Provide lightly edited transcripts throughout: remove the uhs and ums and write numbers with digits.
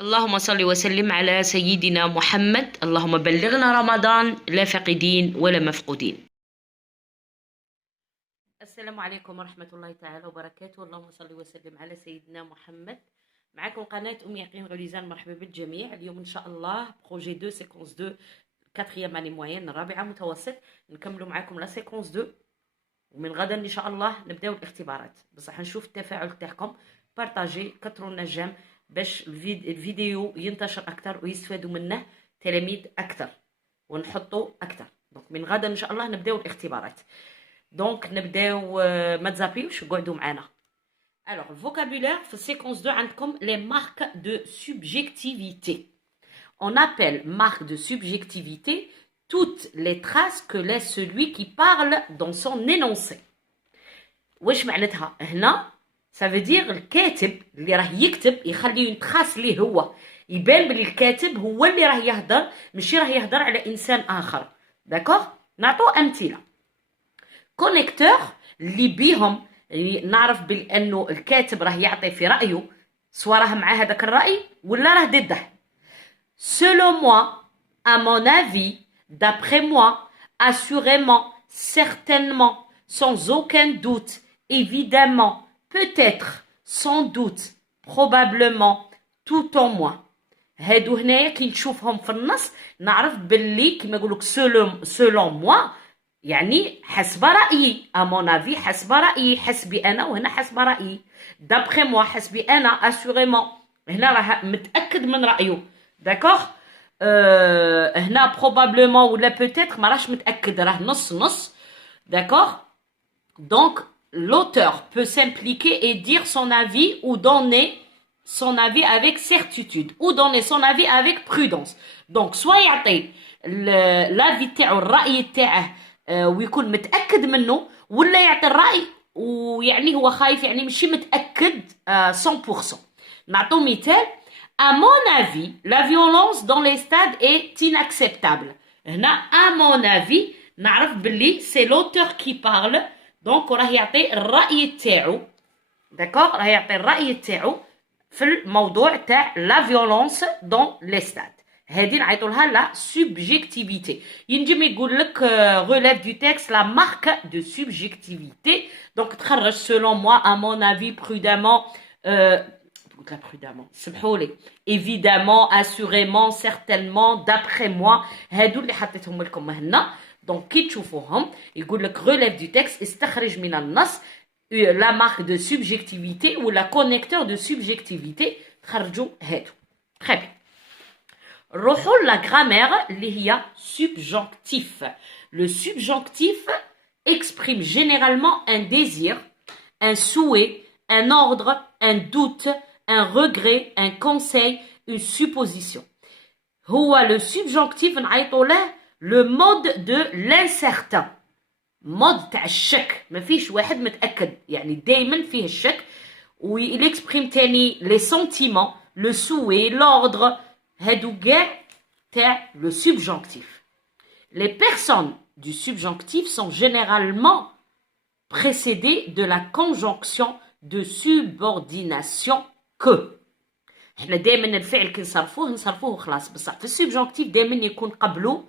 اللهم صل وسلم على سيدنا محمد. اللهم بلغنا رمضان لا فاقدين ولا مفقودين. السلام عليكم ورحمة الله تعالى وبركاته. اللهم صل وسلم على سيدنا محمد. معكم قناة أم يقين غليزان. مرحبا بالجميع. اليوم إن شاء الله بروجي 2 سيكونس 2 4 اني موين الرابعة متوسط نكملوا معكم لا سيكونس 2 ومن غدا إن شاء الله نبداو الاختبارات. بصح نشوف التفاعل تاعكم. بارطاجي كثروا النجام باش الفيديو ينتشر اكثر ويستفادوا منه تلاميذ اكثر ونحطوا اكثر. دونك من غدا ان شاء الله نبداو الاختبارات. دونك نبداو ما تزابيوش قعدوا معنا. Alors le vocabulaire في séquence 2 عندكم les marques de subjectivité. On appelle marque de subjectivité toutes les traces que laisse celui qui parle dans son énoncé. واش معناتها هنا؟ Ça veut dire الكاتب اللي راه يكتب يخلي ينتخاس ليه هو يبان بلي الكاتب هو اللي راه يهدر ماشي راه يهدر على انسان اخر. داكوغ نعطو امثله. كونيكتور اللي بيهم نعرف بانه الكاتب راه يعطي في رايه سواء راه مع هذاك الراي ولا راه ضده. Selon moi, à mon avis, d'après moi, assurément, certainement, sans aucun doute, évidemment, peut-être, sans doute, probablement, tout en moins. هادو هنايا كي نشوفهم في النص نعرف باللي كيما يقولوك selon moi يعني حسب رأيي. à mon avis حسب رأيي، حسبي أنا، وهنا حسب رأيي. d'après moi حسبي أنا. assurément هنا راه متأكد من رأيه. داكوغ هنا probablement ولا peut-être ما راهش متأكد، راه نص نص. داكوغ donc l'auteur peut s'impliquer et dire son avis ou donner son avis avec certitude ou donner son avis avec prudence. Donc soit يعطي l'avis تاعو الرأي تاعه ويكون متأكد منه، ولا يعطي الرأي ويعني هو خايف يعني ماشي متأكد 100%. نعطو مثال. À mon avis, la violence dans les stades est inacceptable. هنا à mon avis نعرف باللي c'est l'auteur qui parle. دونك راه يعطي الرأي تاعو. داكوغ راه يعطي الرأي تاعو في الموضوع تاع لا فيولونس دون لي ستاد. هادي نعيطوا لها لا سوبجيكتيفيتي. ينجم يقول لك ريليف دو تكست لا مارك دو سوبجيكتيفيتي. دونك تخرج سولون موا à mon avis prudemment قلت لها prudemment سمحوا لي évidemment assurément certainement d'après moi. هادو اللي حطيتهم لكم هنا. دونك كي تشوفوهم يقول لك ريليف دو تكست استخرج من النص لا مارك دو سوبجيكتيفيتي ولا كونيكتور دو سوبجيكتيفيتي. تخرجوا هادو. تري بيان. نروحوا لا غرامير اللي هي subjonctif. Le subjonctif exprime généralement un désir, un souhait, un ordre, un doute, un regret, un conseil, une supposition. هو le subjonctif نعيطوا له le mode de l'incertain. مود تاع الشك، ما فيش واحد متأكد يعني دايما فيه الشك. ويل اكسبريم تاني لي سونتيمون، لو سوي، لوردر. هادو كاع تاع لو subjonctif. Les personnes du subjonctif sont généralement précédées de la conjonction de subordination que. احنا دائما الفعل كي نصرفوه خلاص، بصح في السبجونكتيف دائما يكون قبله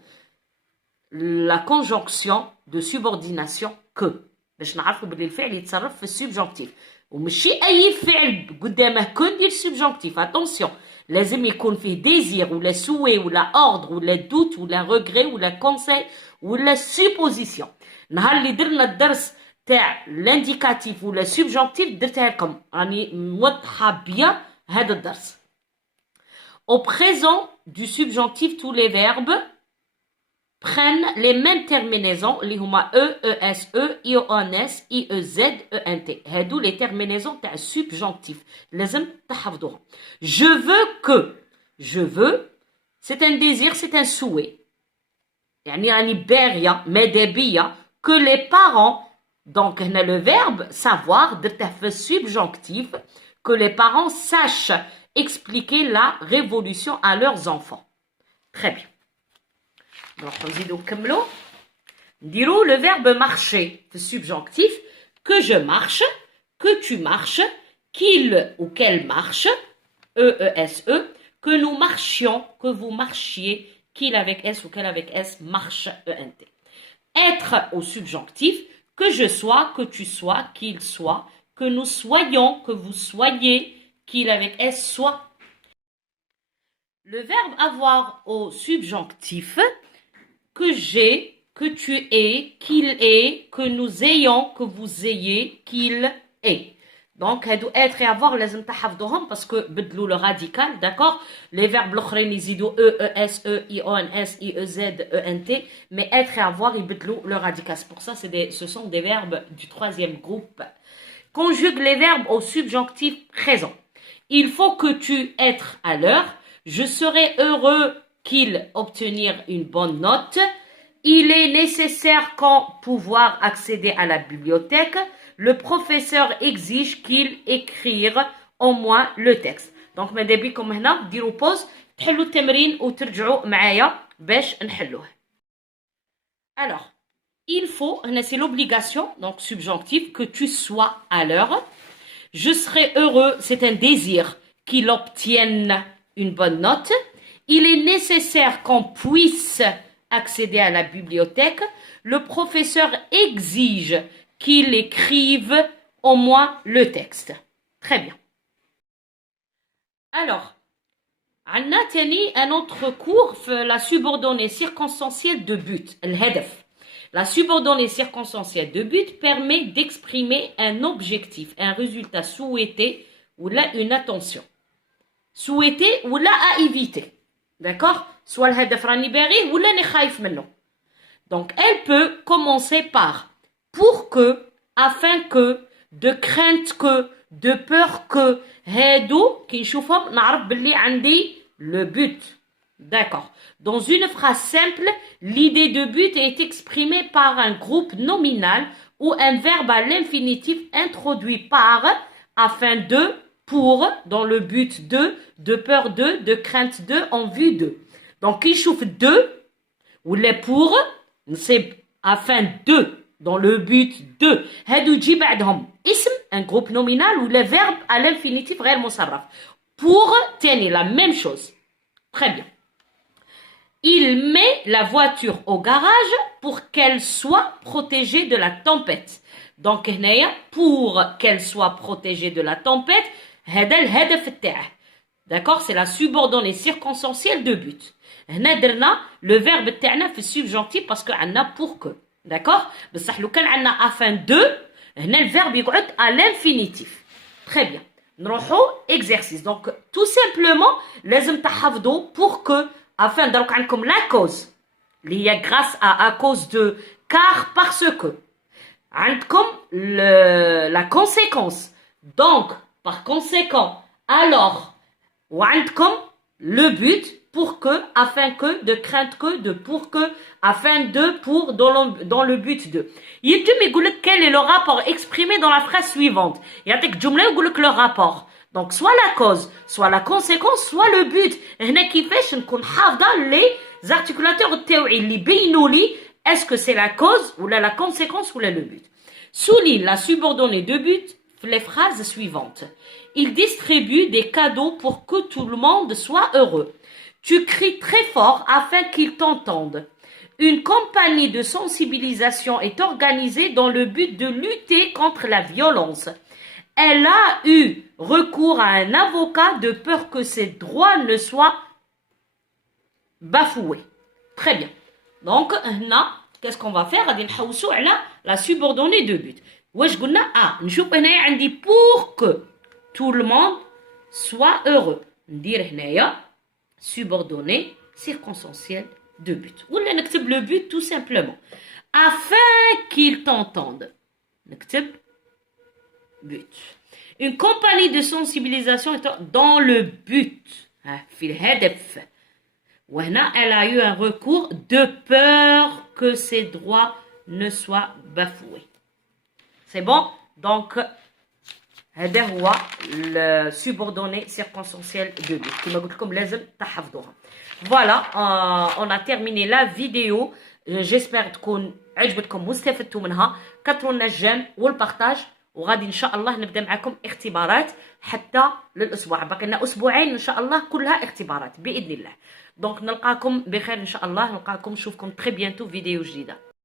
la conjonction de subordination que باش نعرفوا بلي الفعل يتصرف في السبجونكتيف. ومشي اي فعل قدامه كو ديال السبجونكتيف. اتونسيون لازم يكون فيه ديزير ولا سوي ولا اوردر ولا دوت ولا ريغري ولا كونساي ولا سوبوزيسيون. نهار اللي درنا الدرس تاع لانديكاتيف ولا سبجونكتيف درتها لكم، راني موضحه بيان هذا الدرس. Au présent du subjonctif, tous les verbes prennent les mêmes terminaisons اللي هما e, ese, ions, iez, ent. هادو les terminaisons تاع subjonctif لازم تحفظوهم. Je veux que. Je veux c'est un désir, c'est un souhait. يعني راني باغيه ماذا بيا que les parents. Donc هنا le verbe savoir درته في subjonctif que les parents sachent expliquer la révolution à leurs enfants. Très bien. نروحو نزيدو نكملو. نديرو le verbe marcher في subjonctif. Que je marche, que tu marches, qu'il ou qu'elle marche, EESE, que nous marchions, que vous marchiez, qu'il avec S ou qu'elle avec S, marche, ENT. Être au subjonctif, que je sois, que tu sois, qu'il soit, que nous soyons, que vous soyez, qu'il avec S soit. Le verbe avoir au subjonctif, que j'ai, que tu es, qu'il est, que nous ayons, que vous ayez, qu'il est. Donc, être et avoir, لازم تحفظوهم parce que بدلوا le radical, d'accord? Les verbes l'aukhrin يزيدوا E, ES, E, IONS, IEZ, ENT, mais être et avoir, ils بدلوا le radical. C'est pour ça, ce sont des verbes du troisième groupe. Conjugue les verbes au subjonctif présent. Il faut que tu être à l'heure. Je serai heureux qu'il obtenir une bonne note. Il est nécessaire qu'en pouvoir accéder à la bibliothèque. Le professeur exige qu'il écrive au moins le texte. Donc ما دابيكم هنا ديروا pause تحلوا التمرين وترجعوا معايا باش نحلوه. Alors, il faut, c'est l'obligation, donc subjonctif, que tu sois à l'heure. Je serai heureux, c'est un désir qu'il obtienne une bonne note. Il est nécessaire qu'on puisse accéder à la bibliothèque. Le professeur exige qu'il écrive au moins le texte. Très bien. Alors, on a un autre cours, la subordonnée circonstancielle de but, الهدف. La subordonnée circonstancielle de but permet d'exprimer un objectif, un résultat souhaité ou là une attention. Souhaité ou là à éviter. D'accord? Soit le هدف راني باغي ou là ني خايف منه. Donc, elle peut commencer par pour que, afin que, de crainte que, de peur que. هادو كي نشوفهم نعرف باللي عندي le but. D'accord. Dans une phrase simple, l'idée de but est exprimée par un groupe nominal ou un verbe à l'infinitif introduit par, afin de, pour, dans le but de peur de crainte de, en vue de. Donc, qui chauffe de, ou les pour, c'est afin de, dans le but de. هادو يجي بعدهم اسم, un groupe nominal ou les verbes à l'infinitif غير مصرف. Pour, tenez, la même chose. Très bien. Il met la voiture au garage pour qu'elle soit protégée de la tempête. Donc, pour qu'elle soit protégée de la tempête, هذا الهدف تاعه. D'accord? C'est la subordonnée circonstancielle de but. هنا درنا le verbe تاعنا في subjonctif parce que عندنا pour que. D'accord? بصح لو كان عندنا afin de, هنا le verbe يقعد à l'infinitif. Très bien. نروحوا exercice. Donc, tout simplement, لازم تحفظوا pour que, afin دروك عندكم la cause اللي هي grâce à cause de, car, parce que. عندكم la conséquence. Donc, par conséquent, alors, وعندكم le but, pour que, afin que, de crainte que, de pour que, afin de, pour, dans le but de. يتم يقول لك quel est le rapport exprimé dans la phrase suivante. يعطيك جملة يقول لك le rapport. Donc, soit la cause, soit la conséquence, soit le but. هنا كيفاش نكون حافظة les articulateurs تاوعي اللي بينوا لي est-ce que c'est la cause ou la conséquence ou le but. Souligne la subordonnée de but les phrases suivantes. Il distribue des cadeaux pour que tout le monde soit heureux. Tu cries très fort afin qu'ils t'entendent. Une campagne de sensibilisation est organisée dans le but de lutter contre la violence. Elle a eu recours à un avocat de peur que ses droits ne soient bafoués. Très bien. Donc, là, qu'est-ce qu'on va faire? La subordonnée de but. واش قلنا نشوف هنايا عندي pour que tout le monde soit heureux. ندير هنايا subordonnée circonstancielle de but. ولا نكتب le but tout simplement. Afin qu'ils t'entendent. نكتب but. Une compagnie de sensibilisation est dans le but. في الهدف. وهنا elle a eu un recours de peur que ses droits ne soient bafoués. C'est bon? Donc, هذا هو le subordonné circonstanciel de but. كما قلت لكم لازم تحفظوها. Voilà, on a terminé la vidéo. J'espère تكون عجبتكم واستفدتوا منها. كثروا لنا الجيم والبارتاج وغادي ان شاء الله نبدا معكم اختبارات حتى للاسبوع، باقي لنا اسبوعين ان شاء الله كلها اختبارات باذن الله. دونك نلقاكم بخير ان شاء الله، نلقاكم نشوفكم تري بيانتو فيديو جديده.